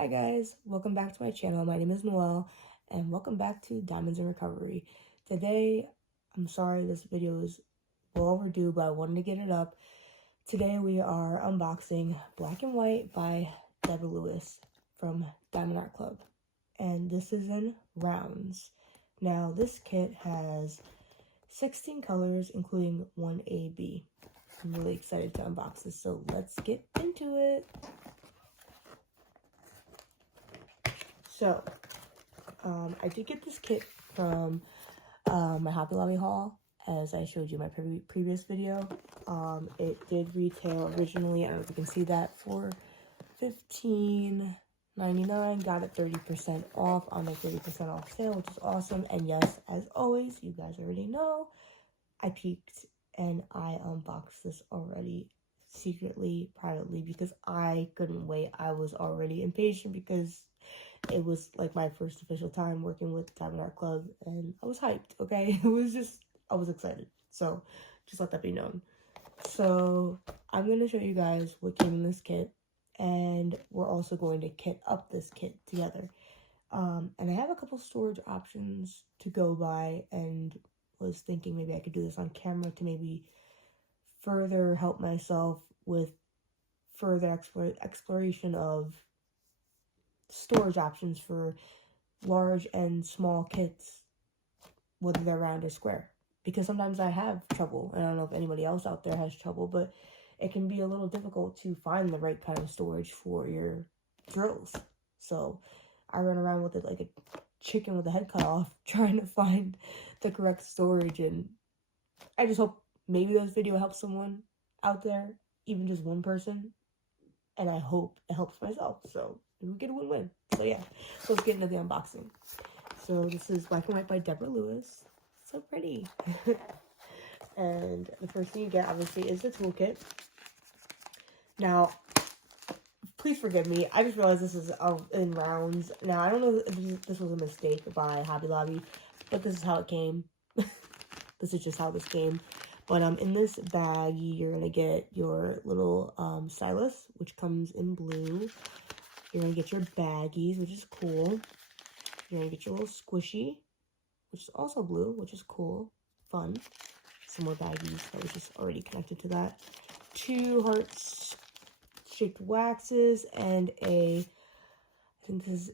Hi guys, welcome back to my channel. My name is Noelle and welcome back to Diamonds in Recovery. Today, I'm sorry this video is well overdue, but I wanted to get it up. Today we are unboxing Black and White by Deborah Lewis from Diamond Art Club. And this is in rounds. Now this kit has 16 colors including one AB. I'm really excited to unbox this, so let's get into it. So, I did get this kit from my Hobby Lobby haul, as I showed you in my previous video. It did retail originally, I don't know if you can see that, for $15.99. Got it 30% off on the 30% off sale, which is awesome. And yes, as always, you guys already know, I peeked and I unboxed this already secretly, privately, because I couldn't wait. I was already impatient because it was like my first official time working with Diamond Art Club, and I was hyped, okay? It was just, I was excited. So, just let that be known. So, I'm going to show you guys what came in this kit, and we're also going to kit up this kit together. And I have a couple storage options to go by, and was thinking maybe I could do this on camera to maybe further help myself with further exploration of storage options for large and small kits, whether they're round or square, because sometimes I have trouble, and I don't know if anybody else out there has trouble, but it can be a little difficult to find the right kind of storage for your drills. So I run around with it like a chicken with a head cut off trying to find the correct storage, and I just hope maybe this video helps someone out there, even just one person, and I hope it helps myself, so we get a win-win. So yeah, so let's get into the unboxing. So this is Black and White by Deborah Lewis. So pretty. And the first thing you get, obviously, is the toolkit. Now, please forgive me, I just realized this is in rounds. Now, I don't know if this was a mistake by Hobby Lobby, but this is how it came. This is just how this came. But in this bag, you're going to get your little stylus, which comes in blue. You're going to get your baggies, which is cool. You're going to get your little squishy, which is also blue, which is cool. Fun. Some more baggies that was just already connected to that. 2 heart-shaped waxes and I think this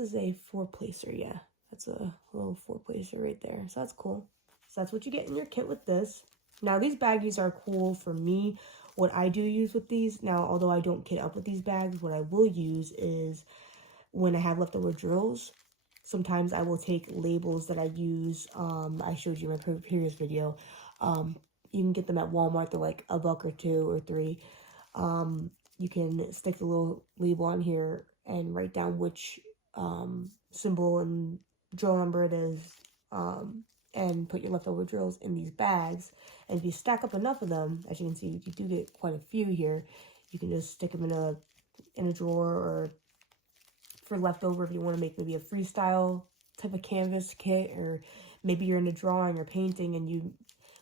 is a 4-placer, yeah. That's a little 4-placer right there. So that's cool. So that's what you get in your kit with this. Now, these baggies are cool for me. What I do use with these, now, although I don't kit up with these bags, what I will use is when I have leftover drills, sometimes I will take labels that I use. I showed you in my previous video. You can get them at Walmart. They're like $1 or $2 or $3. You can stick the little label on here and write down which symbol and drill number it is, and put your leftover drills in these bags. And if you stack up enough of them, as you can see, you do get quite a few here. You can just stick them in a drawer, or for leftover, if you want to make maybe a freestyle type of canvas kit, or maybe you're into drawing or painting and you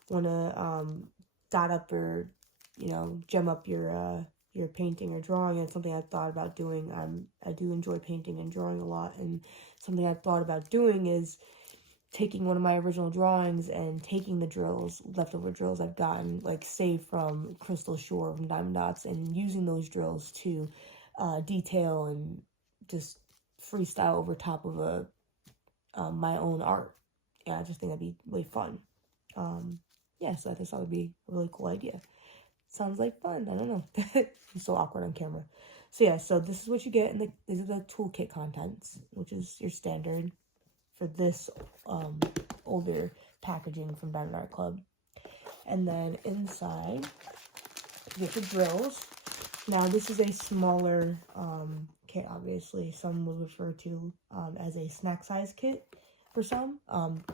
want to dot up or, you know, gem up your painting or drawing. It's something I've thought about doing. I do enjoy painting and drawing a lot, and something I've thought about doing is taking one of my original drawings and taking the drills, leftover drills I've gotten, like say from Crystal Shore from Diamond Dots, and using those drills to detail and just freestyle over top of my own art. Yeah, I just think that'd be really fun. Yeah, so I just thought it would be a really cool idea. Sounds like fun. I don't know. It's so awkward on camera. So yeah, so this is what you get, and these are the toolkit contents, which is your standard for this older packaging from Diamond Art Club. And then inside, you get the drills. Now, this is a smaller kit, obviously. Some would refer to as a snack size kit for some.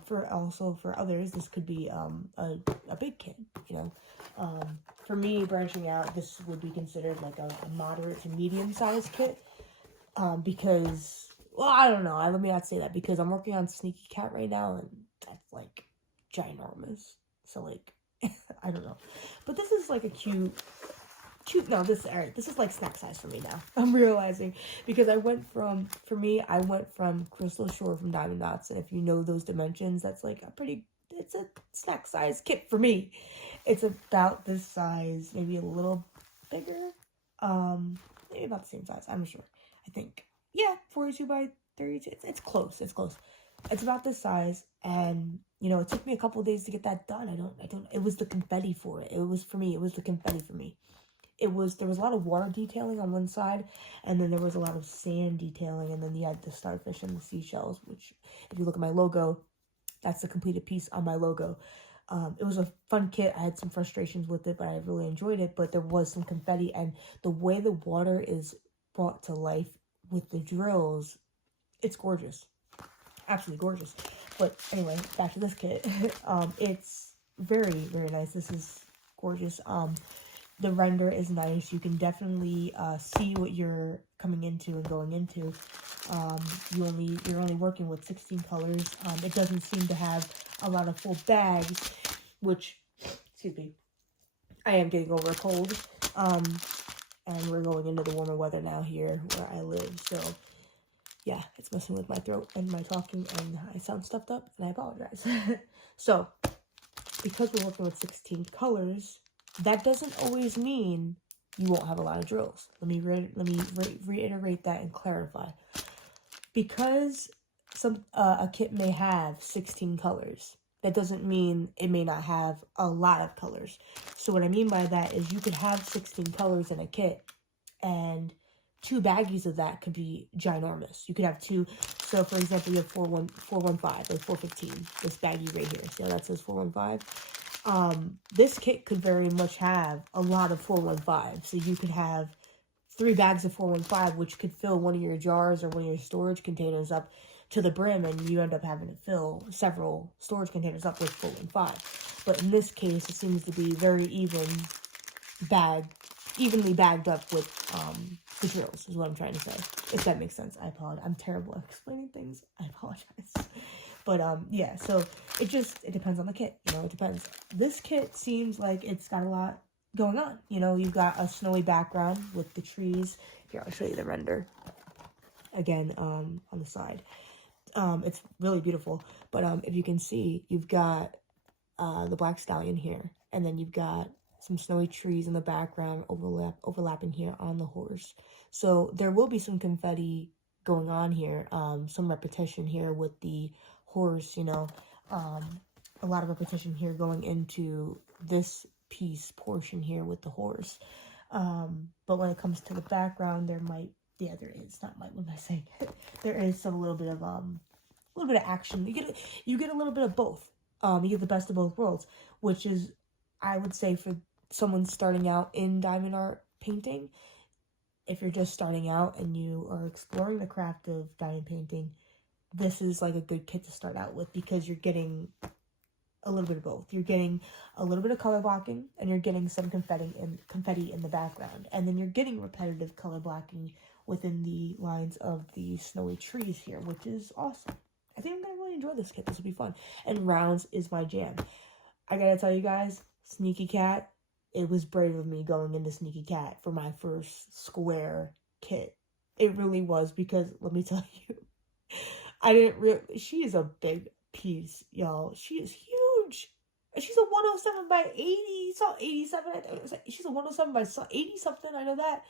For others, this could be a big kit, you know. For me, branching out, this would be considered like a moderate to medium size kit, because, well, I don't know. Let me not say that, because I'm working on Sneaky Cat right now, and that's like ginormous. So like, I don't know. But this is like a cute cute. No, this is like snack size for me now. I'm realizing, because I went from Crystal Shore from Diamond Dots, and if you know those dimensions, that's like it's a snack size kit for me. It's about this size, maybe a little bigger, maybe about the same size. I'm sure. I think, yeah, 42 by 32. It's close. It's close. It's about this size, and it took me a couple of days to get that done. I don't. It was the confetti for it. It was for me. It was the confetti for me. There was a lot of water detailing on one side, and then there was a lot of sand detailing, and then you had the starfish and the seashells, which, if you look at my logo, that's the completed piece on my logo. It was a fun kit. I had some frustrations with it, but I really enjoyed it. But there was some confetti, and the way the water is brought to life with the drills, it's gorgeous. Absolutely gorgeous. But anyway, back to this kit. It's very, very nice. This is gorgeous. The render is nice. You can definitely see what you're coming into and going into. You're only working with 16 colors. It doesn't seem to have a lot of full bags, which, excuse me, I am getting over a cold. And we're going into the warmer weather now here where I live. So yeah, it's messing with my throat and my talking, and I sound stuffed up, and I apologize. So, because we're working with 16 colors, that doesn't always mean you won't have a lot of drills. Let me reiterate that and clarify. Because a kit may have 16 colors, that doesn't mean it may not have a lot of colors. So what I mean by that is you could have 16 colors in a kit, and 2 baggies of that could be ginormous. You could have 2. So for example, you have 415 or 415. This baggie right here. See how that says 415? This kit could very much have a lot of 415. So you could have 3 bags of 415, which could fill one of your jars or one of your storage containers up to the brim, and you end up having to fill several storage containers up with 415. But in this case, it seems to be very evenly bagged up with the drills, is what I'm trying to say, if that makes sense. I apologize. I'm terrible at explaining things. I apologize. But yeah, so it depends on the kit. It depends. This kit seems like it's got a lot going on. You've got a snowy background with the trees. Here, I'll show you the render again on the side. It's really beautiful. But if you can see, you've got the black stallion here, and then you've got some snowy trees in the background overlapping here on the horse. So there will be some confetti going on here, some repetition here with the horse, a lot of repetition here going into this portion here with the horse. But when it comes to the background, there is a little bit of action. You get a little bit of both. You get the best of both worlds, which is, I would say, for someone starting out in diamond art painting, if you're just starting out and you are exploring the craft of diamond painting, this is like a good kit to start out with, because you're getting a little bit of both. You're getting a little bit of color blocking, and you're getting some confetti in the background, and then you're getting repetitive color blocking within the lines of the snowy trees here, which is awesome. I think I'm gonna really enjoy this kit. This will be fun. And rounds is my jam. I gotta tell you guys, Sneaky Cat, it was brave of me going into Sneaky Cat for my first square kit. It really was, because let me tell you, she is a big piece, y'all. She is huge. She's a 107 by 80, so 87. She's a 107 by 80 something. I know that,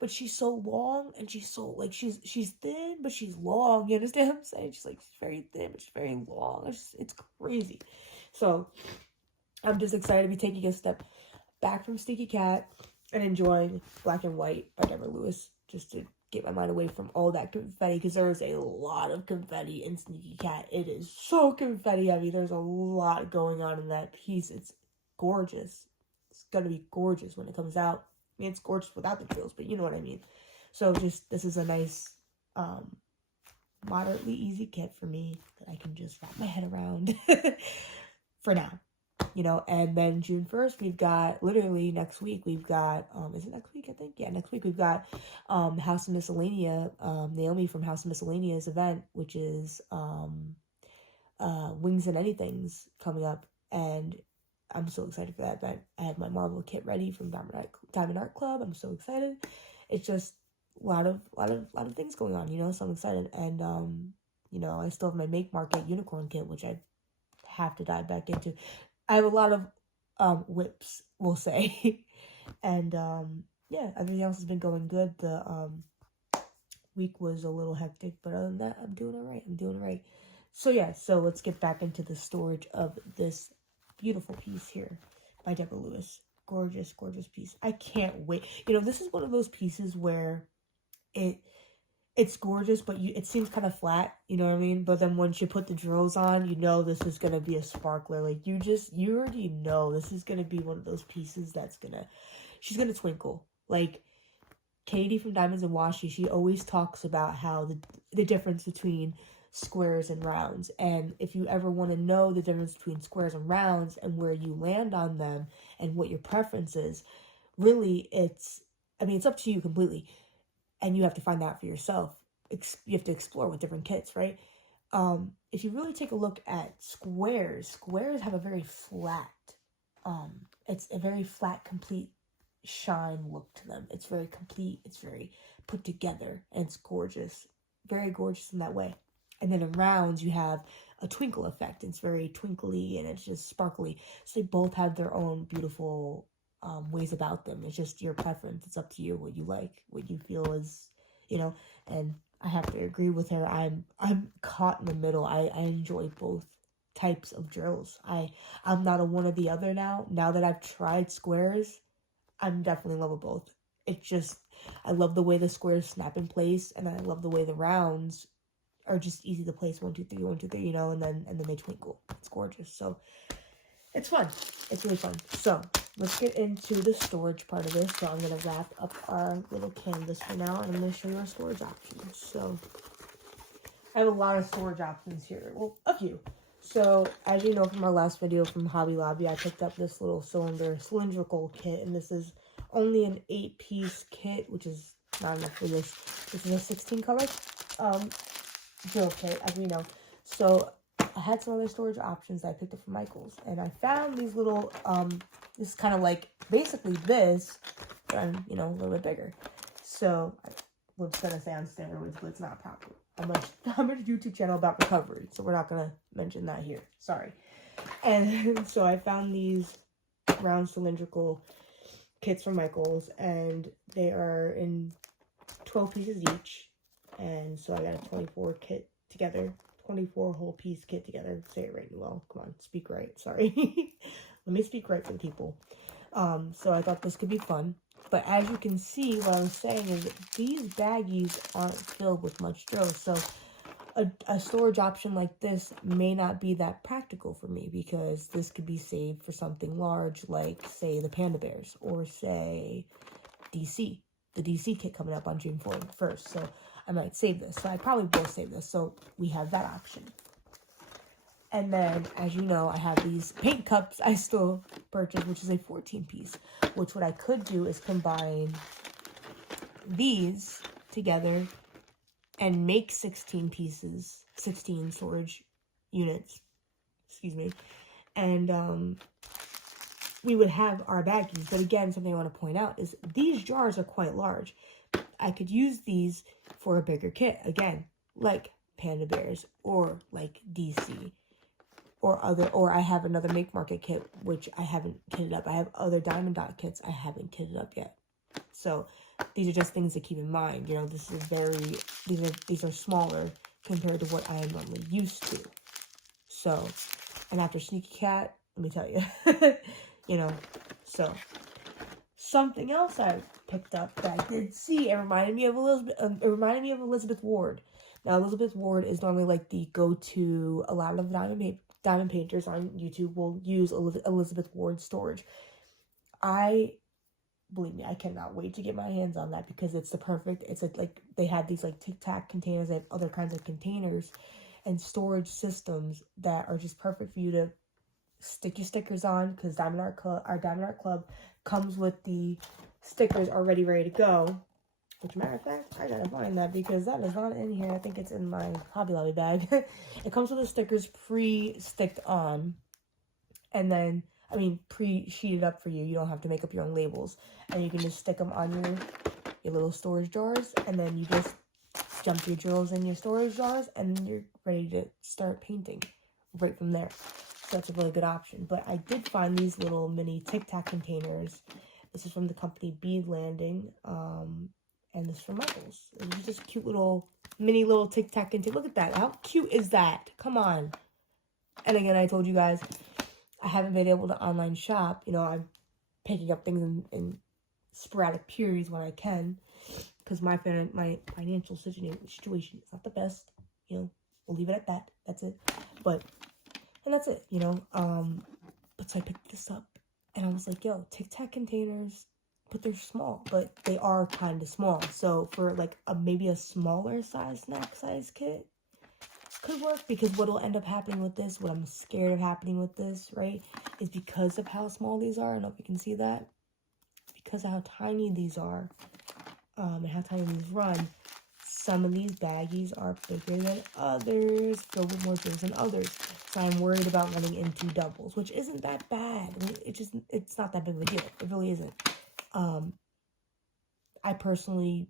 but she's so long, and she's so she's thin, but she's long. You understand what I'm saying? She's very thin, but she's very long. It's crazy. So I'm just excited to be taking a step back from Sneaky Cat and enjoying Black and White by Deborah Lewis, just to get my mind away from all that confetti, because there's a lot of confetti in Sneaky Cat. It is so confetti heavy. There's a lot going on in that piece. It's gorgeous. It's gonna be gorgeous when it comes out. I mean, it's gorgeous without the drills, but you know what I mean. So this is a nice, moderately easy kit for me that I can just wrap my head around for now. And then June 1st, we've got, literally next week, we've got, is it next week, I think? Yeah, next week we've got House of Miscellanea, Naomi from House of Miscellanea's event, which is Wings and Anythings coming up. And I'm so excited for that event. I have my Marvel kit ready from Diamond Art Club. I'm so excited. It's just a lot of things going on, you know, so I'm excited. And you know, I still have my Make Market unicorn kit, which I have to dive back into. I have a lot of whips, we'll say. And yeah, everything else has been going good. The week was a little hectic, but other than that, I'm doing all right. So yeah, so let's get back into the storage of this beautiful piece here by Deborah Lewis. Gorgeous, gorgeous piece. I can't wait. You know, this is one of those pieces where it's gorgeous, but it seems kind of flat, you know what I mean? But then once you put the drills on, you know this is gonna be a sparkler. Like you already know this is gonna be one of those pieces she's gonna twinkle. Like Katie from Diamonds and Washi, she always talks about how the difference between squares and rounds. And if you ever want to know the difference between squares and rounds and where you land on them and what your preference is, really it's up to you completely. And you have to find that for yourself. You have to explore with different kits, right? If you really take a look at squares have a very flat, it's a very flat, complete shine look to them. It's very complete, it's very put together, and it's gorgeous. Very gorgeous in that way. And then in rounds, you have a twinkle effect. It's very twinkly and it's just sparkly. So they both have their own beautiful ways about them. It's just your preference. It's up to you what you like, what you feel is, you know. And I have to agree with her. I'm caught in the middle. I enjoy both types of drills. I'm not a one or the other now. Now that I've tried squares, I'm definitely in love with both. It's just, I love the way the squares snap in place, and I love the way the rounds are just easy to place. 1, 2, 3, 1, 2, 3, you know, and then they twinkle. It's gorgeous. So it's fun. It's really fun. So let's get into the storage part of this. So I'm going to wrap up our little canvas for now, and I'm going to show you our storage options. So I have a lot of storage options here. Well, a few. So as you know from our last video from Hobby Lobby, I picked up this little cylindrical kit, and this is only an 8-piece kit, which is not enough for this. This is a 16 color drill kit, as we know. So I had some other storage options that I picked up from Michael's, and I found these little, this is kind of like basically this, but you know, a little bit bigger. So I was gonna say on steroids, but it's not proper. I'm a YouTube channel about recovery, so we're not gonna mention that here. Sorry. And so I found these round cylindrical kits from Michael's, and they are in 12 pieces each. And so I got a 24 kit together, 24 whole piece kit together. Say it right, Noel. Come on, speak right. Sorry. Let me speak right for the people. So I thought this could be fun. But as you can see, what I was saying is that these baggies aren't filled with much drill. So a storage option like this may not be that practical for me, because this could be saved for something large, like, say, the Panda Bears, or, say, DC. The DC kit coming up on June 1st. So I might save this. So I probably will save this. So we have that option. And then, as you know, I have these paint cups I still purchased, which is a 14-piece. Which what I could do is combine these together and make 16 pieces, 16 storage units, excuse me. And we would have our baggies. But again, something I want to point out is these jars are quite large. I could use these for a bigger kit, again, like Panda Bears or like DC. Or I have another Make Market kit, which I haven't kitted up. I have other Diamond Dot kits I haven't kitted up yet. So these are just things to keep in mind. You know, this is these are smaller compared to what I am normally used to. So, and after Sneaky Cat, let me tell you, you know, so something else I picked up that I did see, it reminded me of Elizabeth Ward. Now, Elizabeth Ward is normally like the go-to. A lot of diamond painters on YouTube will use Elizabeth Ward storage. Believe me, I cannot wait to get my hands on that, because it's the perfect, it's like they have these like Tic Tac containers, they have other kinds of containers and storage systems that are just perfect for you to stick your stickers on, because our Diamond Art Club comes with the stickers already ready to go. Which, matter of fact, I gotta find that, because that is not in here. I think it's in my Hobby Lobby bag. It comes with the stickers pre-sticked on. And then pre-sheeted up for you. You don't have to make up your own labels. And you can just stick them on your little storage jars, and then you just dump your drills in your storage jars, and then you're ready to start painting right from there. So that's a really good option. But I did find these little mini Tic Tac containers. This is from the company Bead Landing, and this is from Michaels. It's just cute little mini Tic Tac container. Look at that. How cute is that? Come on. And again, I told you guys, I haven't been able to online shop. You know, I'm picking up things in sporadic periods when I can, because my financial situation is not the best. You know, we'll leave it at that. That's it. And that's it, you know. But so I picked this up, and I was like, yo, Tic Tac containers, but they're small, but they are kind of small. So for like maybe a smaller size snack size kit could work, because what'll end up happening with this, what I'm scared of happening with this, right, is because of how small these are. I don't know if you can see that. Because of how tiny these are, and how tiny these run, some of these baggies are bigger than others, filled with more drills than others. So I'm worried about running into doubles, which isn't that bad. I mean, it's not that big of a deal. It really isn't. I personally,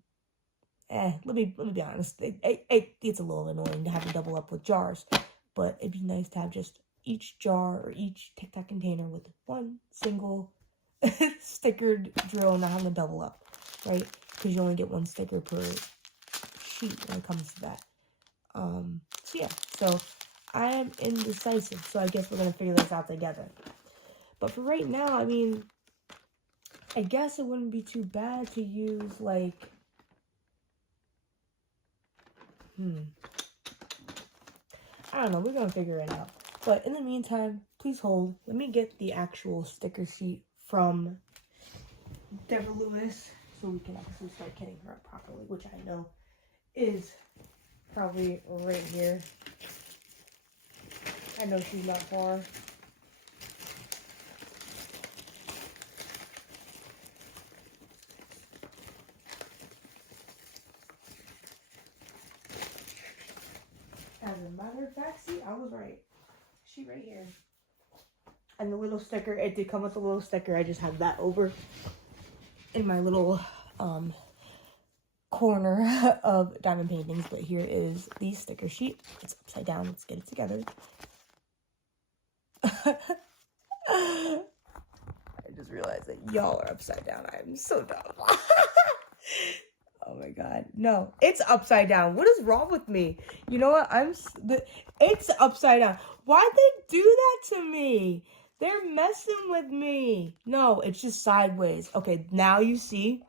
let me be honest. It's a little annoying to have to double up with jars, but it'd be nice to have just each jar or each Tic Tac container with one single stickered drill, not having to double up, right? Because you only get one sticker per sheet when it comes to that. So yeah, so I am indecisive, so I guess we're gonna figure this out together. But for right now, I mean, I guess it wouldn't be too bad to use like, I don't know, we're gonna figure it out. But in the meantime, please hold. Let me get the actual sticker sheet from Deborah Lewis, so we can actually start kitting her up properly, which I know is probably right here. I know she's not far. As a matter of fact, see, I was right. She right here. And the little sticker, it did come with a little sticker. I just have that over in my little corner of diamond paintings. But here is the sticker sheet. It's upside down. Let's get it together. I just realized that y'all are upside down. I am so dumb. Oh my god. No, it's upside down. What is wrong with me? You know what? It's upside down. Why'd they do that to me? They're messing with me. No, it's just sideways. Okay, now you see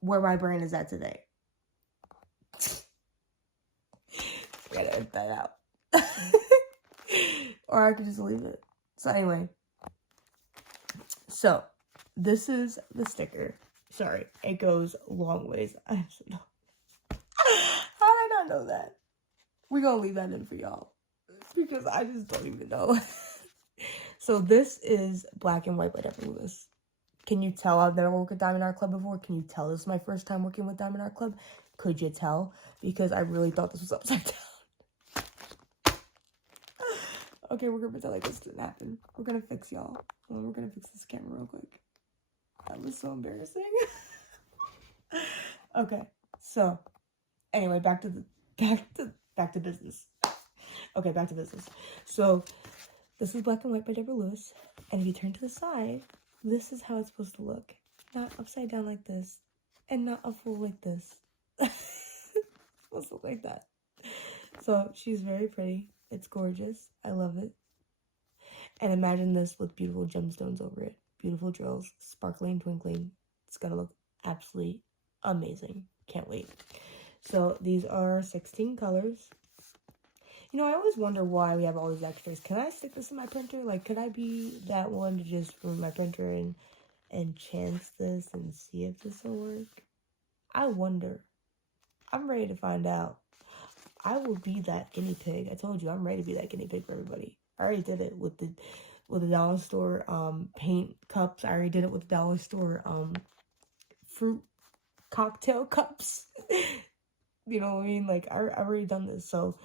where my brain is at today. I gotta edit that out. Or I could just leave it. So anyway. So, this is the sticker. Sorry, it goes long ways. I actually know. How did I not know that? We're gonna leave that in for y'all, because I just don't even know. So this is Black and White by Deborah Lewis. Can you tell I've never worked with Diamond Art Club before? Can you tell this is my first time working with Diamond Art Club? Could you tell? Because I really thought this was upside down. Okay, we're gonna pretend like this didn't happen. We're gonna fix y'all. We're gonna fix this camera real quick. That was so embarrassing. Okay, so anyway, back to business. Okay, back to business. So this is Black and White by Deborah Lewis, and if you turn to the side, this is how it's supposed to look. Not upside down like this, and not a full like this. It's supposed to look like that. So she's very pretty. It's gorgeous. I love it. And imagine this with beautiful gemstones over it. Beautiful drills, sparkling, twinkling. It's gonna look absolutely amazing. Can't wait. So these are 16 colors. You know, I always wonder why we have all these extras. Can I stick this in my printer? Like, could I be that one to just ruin my printer and chance this and see if this will work? I wonder. I'm ready to find out. I will be that guinea pig. I told you, I'm ready to be that guinea pig for everybody. I already did it with the dollar store paint cups. I already did it with the dollar store fruit cocktail cups. You know what I mean? Like, I've already done this. So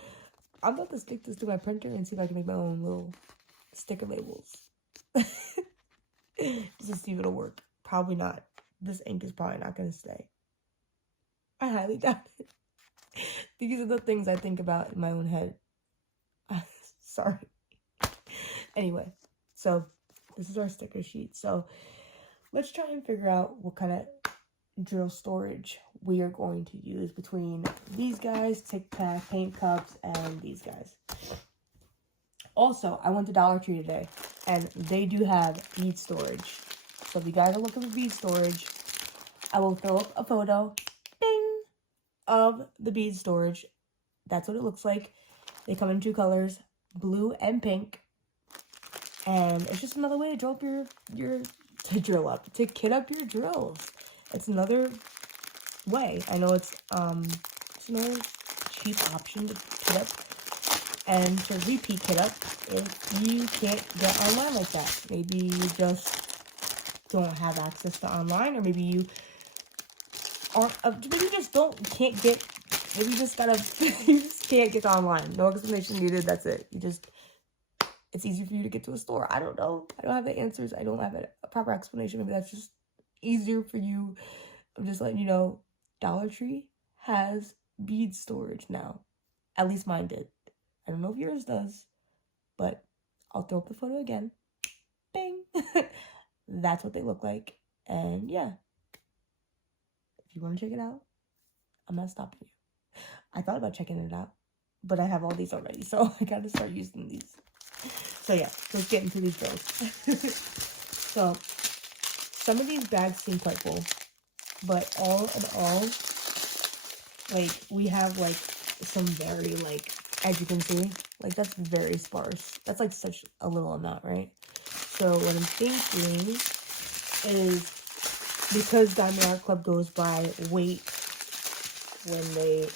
I'm about to stick this to my printer and see if I can make my own little sticker labels. Just to see if it'll work. Probably not. This ink is probably not going to stay. I highly doubt it. These are the things I think about in my own head. Sorry. Anyway, so this is our sticker sheet. So let's try and figure out what kind of drill storage we are going to use between these guys, Tic Tac, paint cups, and these guys. Also, I went to Dollar Tree today, and they do have bead storage. So if you guys are looking for bead storage, I will throw up a photo, ding, of the bead storage. That's what it looks like. They come in 2 colors, blue and pink. And it's just another way to drill up to kit up your drills. It's another way. I know it's another cheap option to kit up and to repeat kit up if you can't get online like that. Maybe you just don't have access to online, or maybe you aren't, maybe you just can't get, maybe you just can't get online. No explanation needed, that's it. It's easier for you to get to a store. I don't know. I don't have the answers. I don't have a proper explanation. Maybe that's just easier for you. I'm just letting you know, Dollar Tree has bead storage now. At least mine did. I don't know if yours does, but I'll throw up the photo again. Bing! That's what they look like. And yeah, if you want to check it out, I'm not stopping you. I thought about checking it out, but I have all these already, so I gotta start using these. So yeah, let's get into these drills. So some of these bags seem quite full, but all in all, like, we have like some very, like, as you can see, like, that's very sparse. That's like such a little amount, right? So what I'm thinking is, because Diamond Art Club goes by weight when they,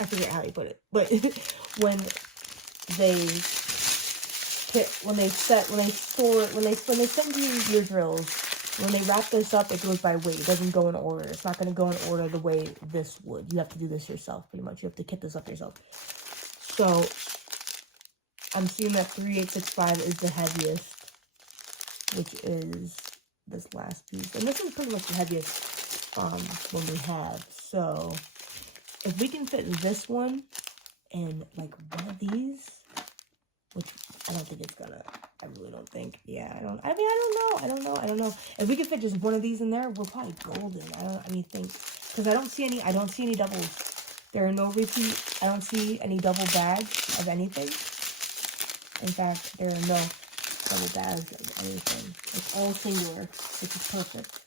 I forget how you put it, but when they send you your drills, when they wrap this up, it goes by weight. It doesn't go in order. It's not going to go in order the way this would. You have to do this yourself, pretty much. You have to kit this up yourself. So I'm seeing that 3865 is the heaviest, which is this last piece. And this is pretty much the heaviest one we have. So if we can fit this one in like one of these, which I don't think it's gonna, I really don't think. Yeah, I don't know. If we can fit just one of these in there, we're probably golden. Because I don't see any doubles. There are no repeat. I don't see any double bags of anything. In fact, there are no double bags of anything. It's all singular, which is perfect.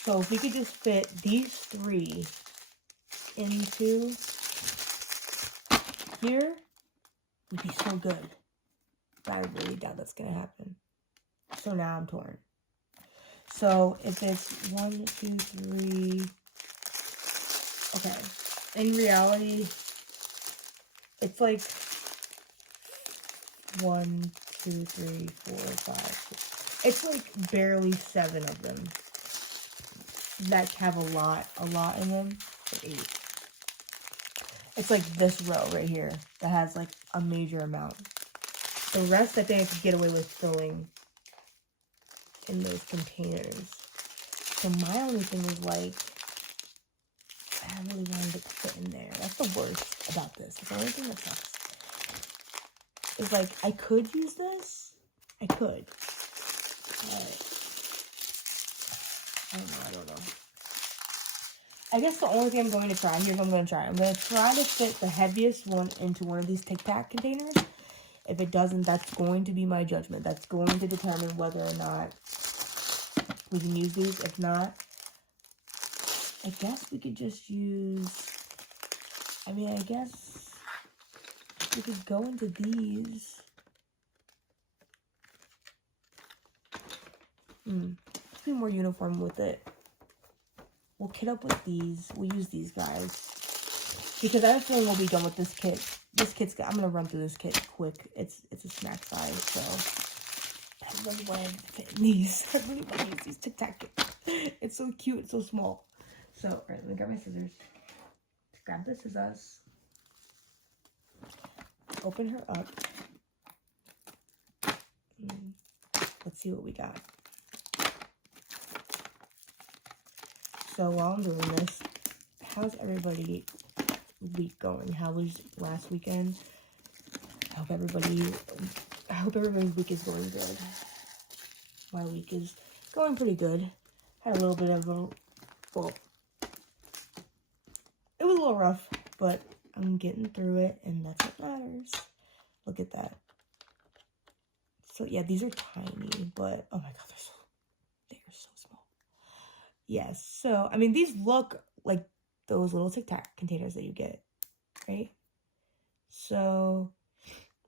So if we could just fit these 3 into here, would be so good. But I really doubt that's gonna happen. So now I'm torn. So if it's 1, 2, 3, okay. In reality, it's like 1, 2, 3, 4, 5, 6. It's like barely 7 of them that have a lot in them. 8. It's like this row right here that has like a major amount. The rest I think I could get away with filling in those containers. So my only thing is, like, I really wanted it to fit in there. That's the worst about this. It's the only thing that sucks. It's like, I could use this. I could. But I don't know. I guess the only thing I'm going to try, here's what I'm going to try. I'm going to try to fit the heaviest one into one of these Tic Tac containers. If it doesn't, that's going to be my judgment. That's going to determine whether or not we can use these. If not, I guess we could just use, I guess we could go into these. Let's be more uniform with it. We'll kit up with these. We'll use these guys. Because I have a feeling we'll be done with this kit. This kit's good. I'm going to run through this kit quick. It's a snack size, so I really want to fit in these. I really want to use these Tic Tac kits. It's so cute. It's so small. So, all right, let me grab my scissors. Let's grab the scissors. Open her up. let's see what we got. So while I'm doing this, how's everybody week going? How was last weekend? I hope everybody's week is going good. My week is going pretty good. Had a little bit of a, well, it was a little rough, but I'm getting through it, and that's what matters. Look at that. So yeah, these are tiny, but oh my god, they are so small. Yes, so I mean, these look like those little Tic Tac containers that you get, right? So,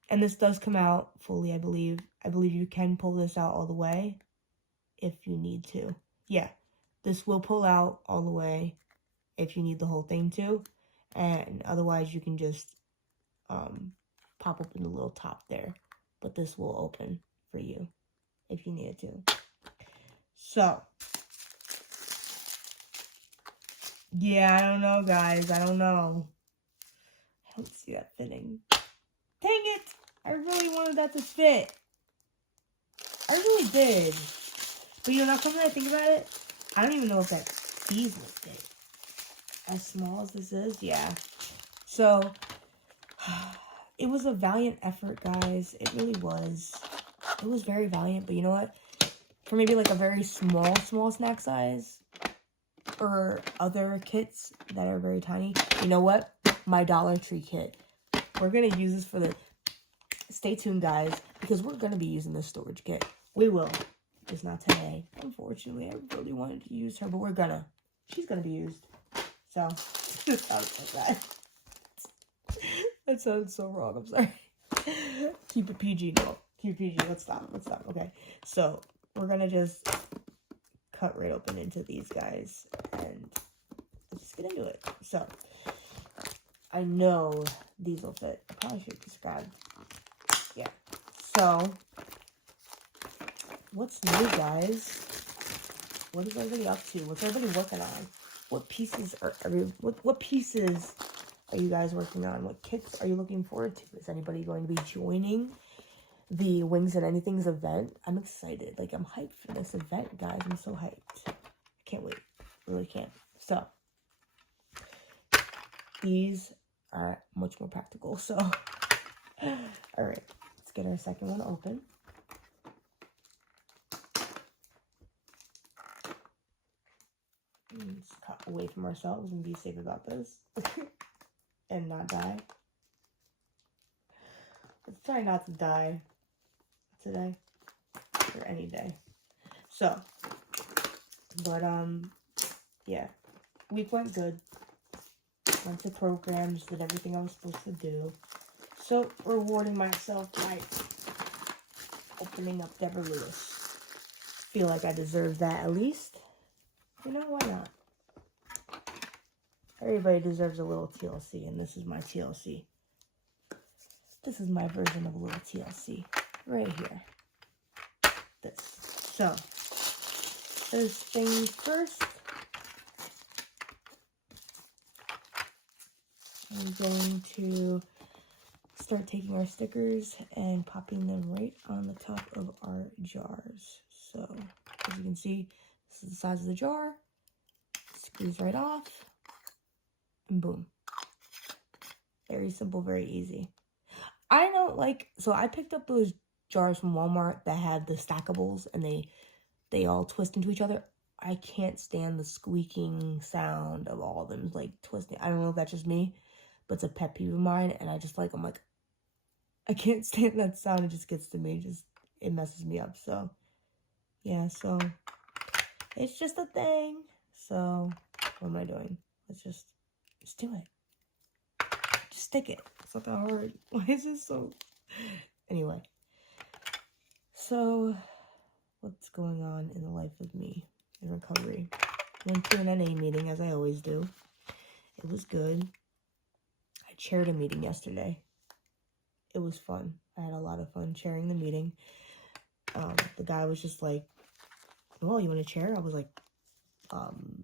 and this does come out fully, I believe. I believe you can pull this out all the way if you need to. Yeah, this will pull out all the way if you need the whole thing to, and otherwise you can just pop open the little top there, but this will open for you if you need it to. So yeah, I don't know, guys. I don't know. I don't see that fitting. Dang it! I really wanted that to fit. I really did. But you know, now come to think about it, I don't even know if these will fit. As small as this is, yeah. So, it was a valiant effort, guys. It really was. It was very valiant, but you know what? For maybe like a very small snack size, or other kits that are very tiny, you know what? My Dollar Tree kit. We're going to use this for the... Stay tuned, guys, because we're going to be using this storage kit. We will. Just not today. Unfortunately, I really wanted to use her, but we're gonna. She's going to be used. So, that sounds so bad. That sounds so wrong. I'm sorry. Keep it PG. No. Keep it PG. Let's stop. Okay. So, we're going to just cut right open into these guys. And let's just get into it. So, I know these will fit. I probably should describe. Yeah. So, what's new, guys? What is everybody up to? What's everybody working on? What pieces are you guys working on? What kits are you looking forward to? Is anybody going to be joining the Wings and Anything's event? I'm excited. Like, I'm hyped for this event, guys. I'm so hyped. I can't wait. Really can't. So, these are much more practical. So, all right. Let's get our second one open. Let's cut away from ourselves and be safe about this. And not die. Let's try not to die today. Or any day. So, but, yeah. Week went good. Went to programs, did everything I was supposed to do. So, rewarding myself by opening up Deborah Lewis. Feel like I deserve that at least. You know, why not? Everybody deserves a little TLC, and this is my TLC. This is my version of a little TLC. Right here. This. So, first things first. I'm going to start taking our stickers and popping them right on the top of our jars. So, as you can see, this is the size of the jar. Squeeze right off. And boom. Very simple, very easy. I don't like... So, I picked up those jars from Walmart that had the stackables, and they all twist into each other. I can't stand the squeaking sound of all of them, like, twisting. I don't know if that's just me, but it's a pet peeve of mine, and I'm like, I can't stand that sound. It just gets to me. It messes me up. So, yeah, so it's just a thing. So, what am I doing? Let's do it. Just stick it. It's not that hard. Why is this so... Anyway. So, what's going on in the life of me in recovery? Went to an NA meeting, as I always do. It was good. I chaired a meeting yesterday. It was fun. I had a lot of fun chairing the meeting. The guy was just like, well, you want a chair? I was like,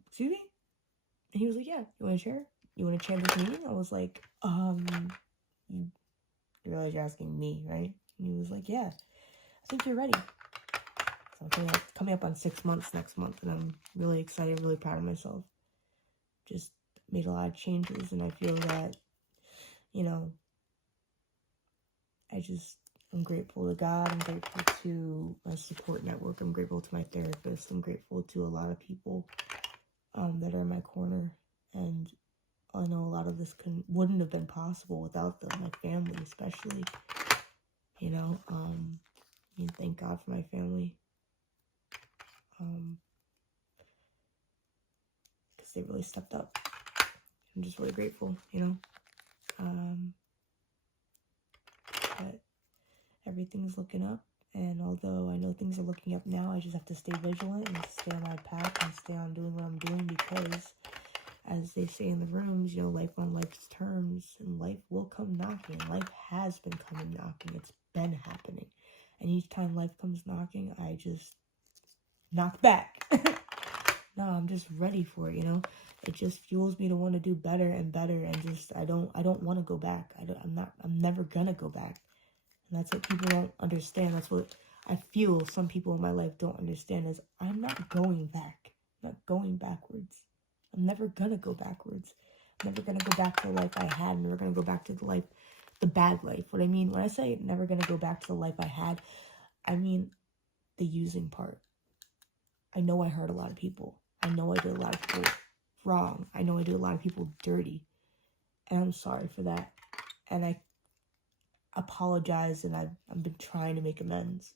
excuse me? And he was like, yeah, you want a chair? You want to chair this meeting? I was like, you realize you're asking me, right? And he was like, yeah, I think you're ready. I'm coming up on 6 months next month, and I'm really excited, really proud of myself. Just made a lot of changes, and I feel that, you know, I'm grateful to God. I'm grateful to my support network. I'm grateful to my therapist. I'm grateful to a lot of people that are in my corner. And I know a lot of this wouldn't have been possible without them, my family especially. You know, thank God for my family. Because they really stepped up. I'm just really grateful, you know. But everything's looking up. And although I know things are looking up now, I just have to stay vigilant and stay on my path and stay on doing what I'm doing, because as they say in the rooms, you know, life on life's terms, and life will come knocking. Life has been coming knocking. It's been happening. And each time life comes knocking, I just knock back. No, I'm just ready for it, you know. It just fuels me to want to do better and better, and just I don't want to go back. I'm never gonna go back. And that's what people don't understand. That's what I feel some people in my life don't understand, is I'm not going back. I'm not going backwards. I'm never gonna go backwards. I'm never gonna go back to the life I had. I'm never gonna go back to the bad life. What I mean when I say never gonna go back to the life I had, I mean the using part. I know I hurt a lot of people. I know I did a lot of people wrong. I know I did a lot of people dirty. And I'm sorry for that. And I apologize, and I've been trying to make amends.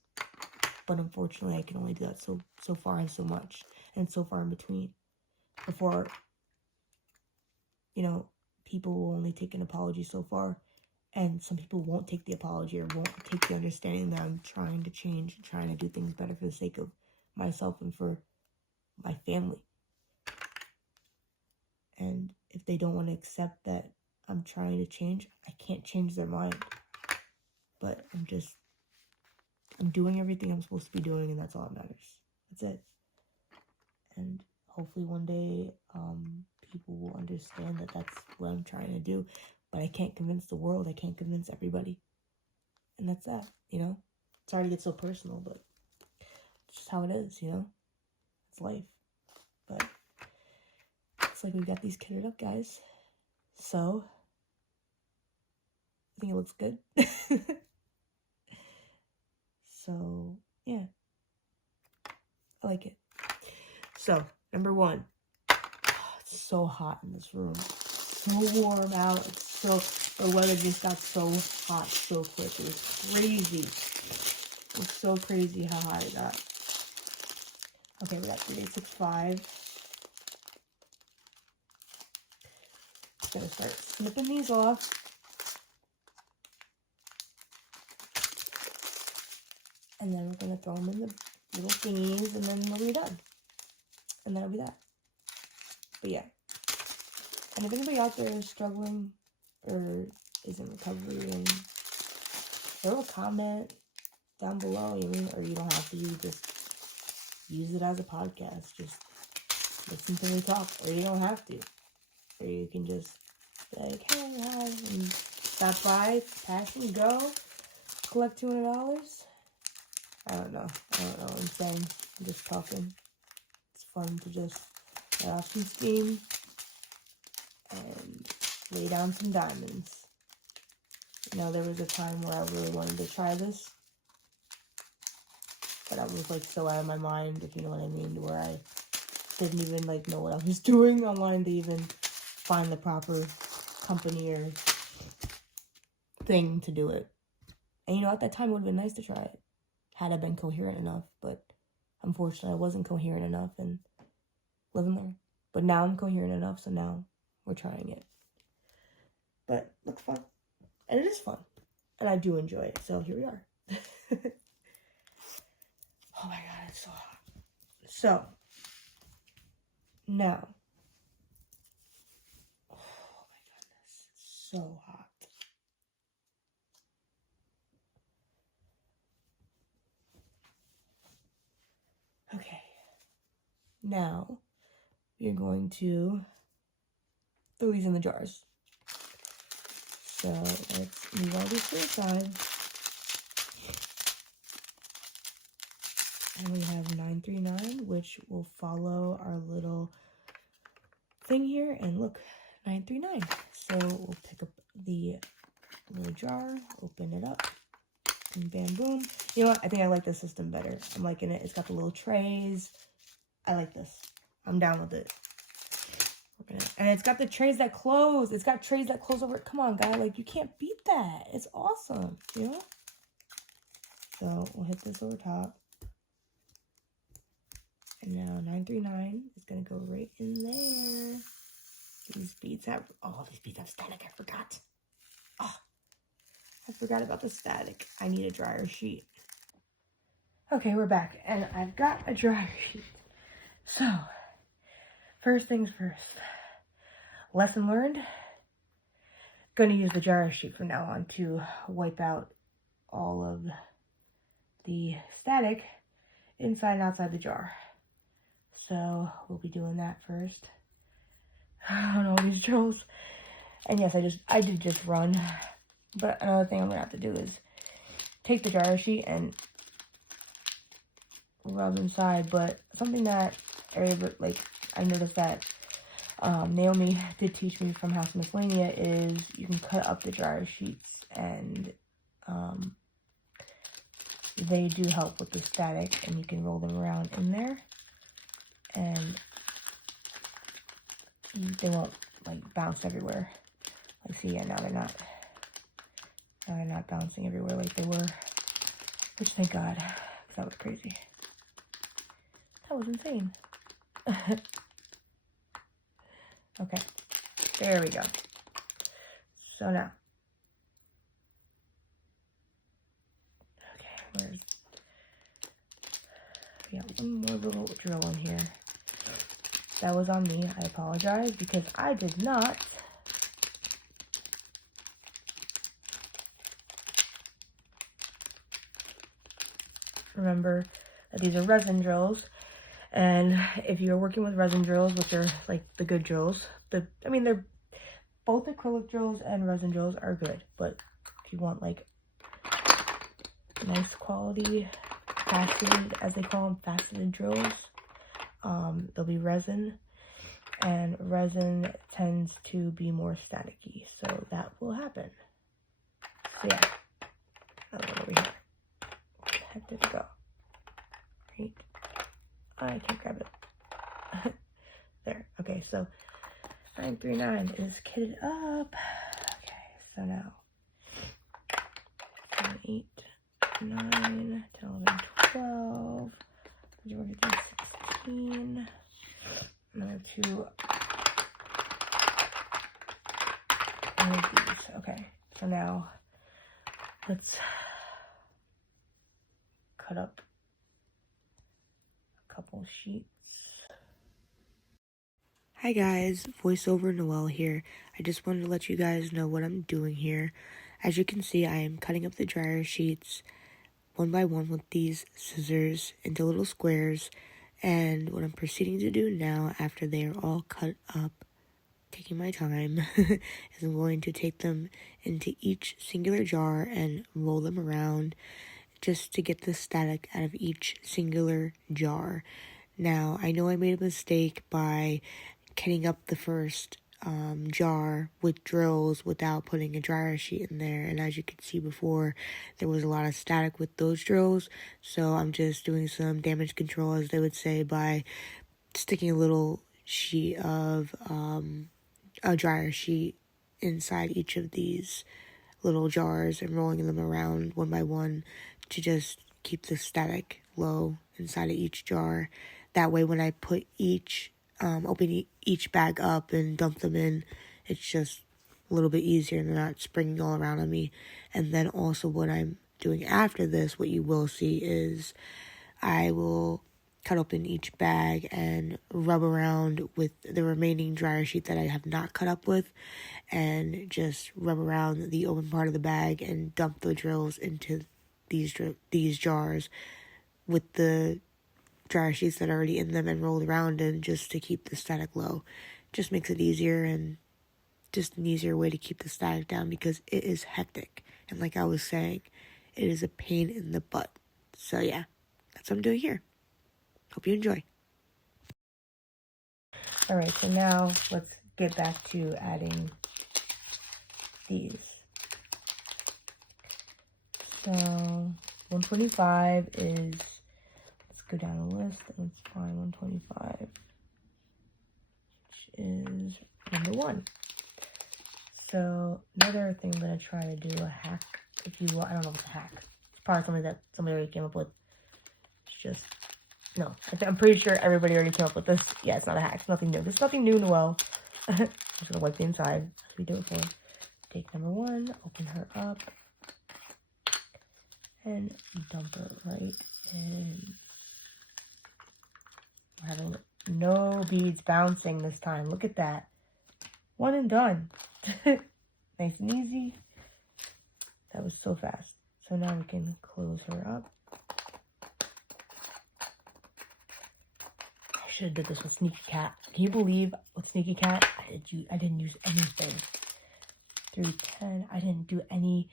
But unfortunately, I can only do that so far and so much. And so far in between. Before, you know, people will only take an apology so far. And some people won't take the apology, or won't take the understanding that I'm trying to change, and trying to do things better for the sake of myself and for my family. And if they don't want to accept that I'm trying to change, I can't change their mind. But I'm doing everything I'm supposed to be doing, and that's all that matters. That's it. And hopefully one day, people will understand that that's what I'm trying to do. But I can't convince the world. I can't convince everybody. And that's that, you know? Sorry to get so personal, but it's just how it is, you know? It's life. But it's like we got these kitted up, guys. So, I think it looks good. So, yeah. I like it. So, number 1. It's so hot in this room. So warm out. The weather just got so hot so quick. It was crazy. It was so crazy how hot it got. Okay, we got 3865. Just gonna start snipping these off. And then we're gonna throw them in the little thingies, and then we'll be done. And that'll be that. But yeah. And if anybody out there is struggling or is in recovery, and throw a comment down below, or you don't have to, just use it as a podcast. Just listen to me talk, or you don't have to. Or you can just be like, hey, hi, and stop by, pass and go, collect $200. I don't know what I'm saying. I'm just talking. It's fun to just let off some steam and lay down some diamonds. You know, there was a time where I really wanted to try this, but I was like so out of my mind, if you know what I mean, where I didn't even like know what I was doing online to even find the proper company or thing to do it. And you know, at that time it would have been nice to try it, had I been coherent enough, but unfortunately I wasn't coherent enough, and live and learn. But now I'm coherent enough, so now we're trying it. But it looks fun. And it is fun. And I do enjoy it. So here we are. Oh my god, it's so hot. So, now. Oh my goodness, it's so hot. Okay. Now, we're going to throw these in the jars. So, let's move all this to the side. And we have 939, which will follow our little thing here. And look, 939. So we'll pick up the little jar, open it up, and bam, boom. You know what? I think I like this system better. I'm liking it. It's got the little trays. I like this. I'm down with it. And it's got the trays that close. It's got trays that close over. Come on, guy. Like, you can't beat that. It's awesome, you know? So we'll hit this over top. And now 939 is going to go right in there. These beads have, oh, these beads have static. I forgot. Oh, I forgot about the static. I need a dryer sheet. Okay, we're back. And I've got a dryer sheet. So, first things first. Lesson learned. Going to use the dryer sheet from now on to wipe out all of the static inside and outside the jar. So we'll be doing that first on all these drills. And yes, I did just run. But another thing I'm gonna have to do is take the dryer sheet and rub inside. But something that I noticed that Naomi did teach me from House Miscellanea is you can cut up the dryer sheets, and they do help with the static, and you can roll them around in there, and they won't like bounce everywhere. Like, see, yeah, now they're not bouncing everywhere like they were, which thank God, because that was crazy. That was insane. Okay, there we go. So now, okay, we got one more little drill in here. That was on me. I apologize because I did not remember that these are resin drills. And if you're working with resin drills, which are like the good drills, they're both acrylic drills and resin drills are good. But if you want like nice quality faceted, as they call them, faceted drills, they'll be resin, and resin tends to be more staticky, so that will happen. So yeah, that one over here. Where the heck did it go? Right. I can't grab it. There. Okay, so 939 is kitted up. Okay, so now 8, 9, 10, 11, 12, 13, 14, 16. And I have 2 of these. Okay, so now let's cut up couple sheets. Hi guys, voiceover Noelle here. I just wanted to let you guys know what I'm doing here. As you can see, I am cutting up the dryer sheets one by one with these scissors into little squares, and what I'm proceeding to do now, after they are all cut up, taking my time, is I'm going to take them into each singular jar and roll them around just to get the static out of each singular jar. Now, I know I made a mistake by kitting up the first jar with drills without putting a dryer sheet in there, and as you can see before, there was a lot of static with those drills, so I'm just doing some damage control, as they would say, by sticking a little sheet of a dryer sheet inside each of these little jars and rolling them around one by one to just keep the static low inside of each jar. That way, when I put open each bag up and dump them in, it's just a little bit easier and they're not springing all around on me. And then also what I'm doing after this, what you will see is I will cut open each bag and rub around with the remaining dryer sheet that I have not cut up with, and just rub around the open part of the bag and dump the drills into these jars with the dryer sheets that are already in them and rolled around, and just to keep the static low. Just makes it easier, and just an easier way to keep the static down, because it is hectic, and like I was saying, it is a pain in the butt. So yeah, that's what I'm doing here. Hope you enjoy. Alright, so now let's get back to adding these. So 125 is, let's go down the list and let's find 125, which is number 1. So another thing I'm going to try to do, a hack, if you will. I don't know if it's a hack. It's probably something that somebody already came up with. It's just, no, I'm pretty sure everybody already came up with this. Yeah, it's not a hack. It's nothing new. There's nothing new in the well. I'm just going to wipe the inside, as we do it for. Take number 1, open her up, and dump her right in. We're having no beads bouncing this time. Look at that. 1 and done. Nice and easy. That was so fast. So now we can close her up. I should have did this with Sneaky Cat. Can you believe with Sneaky Cat I didn't use anything. 310. I didn't do any.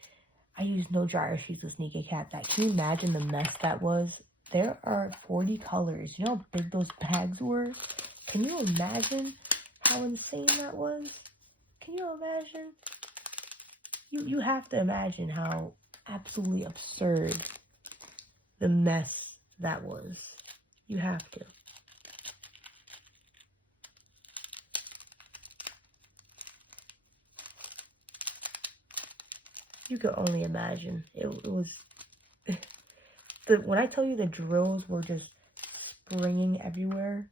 I used no dryer sheets with Sneaky Cat. That, can you imagine the mess that was? There are 40 colors. You know how big those bags were? Can you imagine how insane that was? Can you imagine? You have to imagine how absolutely absurd the mess that was. You have to. You could only imagine. It was... when I tell you the drills were just springing everywhere,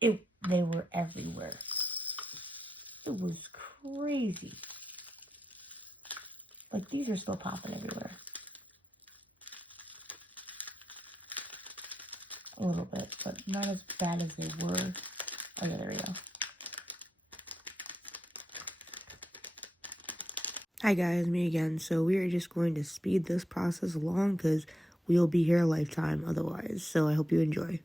they were everywhere. It was crazy. Like, these are still popping everywhere. A little bit, but not as bad as they were. Oh yeah, there we go. Hi guys, me again. So we are just going to speed this process along because we'll be here a lifetime otherwise. So I hope you enjoy.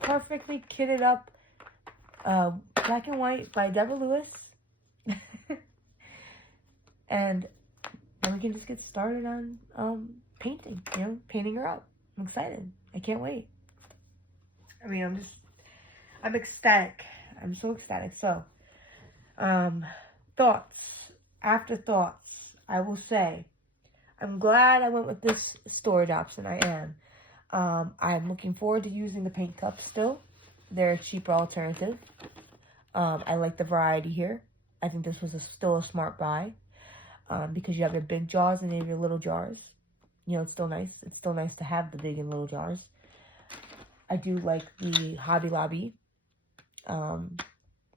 Perfectly kitted up, black and white by Deborah Lewis. And then we can just get started on painting, painting her up. I'm excited. I can't wait. I mean, I'm ecstatic. I'm so ecstatic. So, thoughts, afterthoughts, I will say, I'm glad I went with this storage option. I am. I'm looking forward to using the paint cups still. They're a cheaper alternative. I like the variety here. I think this was still a smart buy. Because you have your big jars and you have your little jars. It's still nice. It's still nice to have the big and little jars. I do like the Hobby Lobby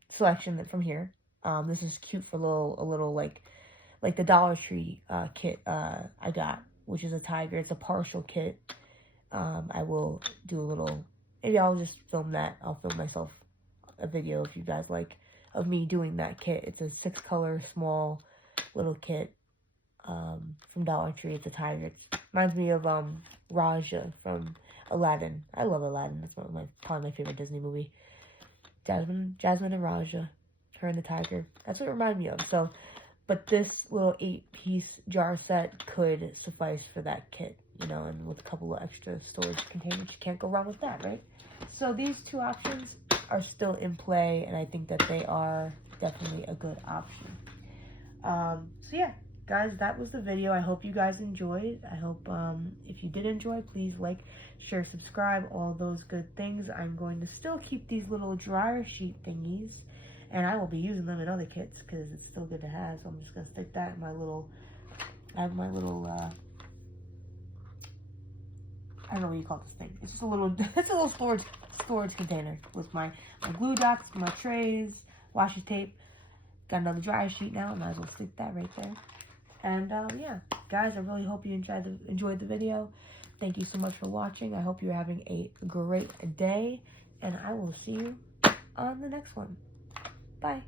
selection from here. This is cute for a little like the Dollar Tree kit I got, which is a tiger. It's a partial kit. I will do a little, maybe I'll just film that. I'll film myself a video if you guys like, of me doing that kit. It's a 6-color small little kit from Dollar Tree. It's a tiger. It reminds me of Raja from Aladdin. I love Aladdin. That's probably my favorite Disney movie. Jasmine and Raja, her and the tiger. That's what it reminded me of. So, but this little 8-piece jar set could suffice for that kit, you know, and with a couple of extra storage containers, you can't go wrong with that, right? So these two options are still in play, and I think that they are definitely a good option. So yeah, guys, that was the video. I hope you guys enjoyed. I hope if you did enjoy, please like, share, subscribe, all those good things. I'm going to still keep these little dryer sheet thingies, and I will be using them in other kits because it's still good to have. So I'm just gonna stick that in my little, I have my little I don't know what you call this thing. It's just a little, it's a little storage container with my glue dots, my trays, washi tape. Got another dryer sheet now. I might as well stick that right there. And yeah, guys, I really hope you enjoyed the video. Thank you so much for watching. I hope you're having a great day, and I will see you on the next one. Bye.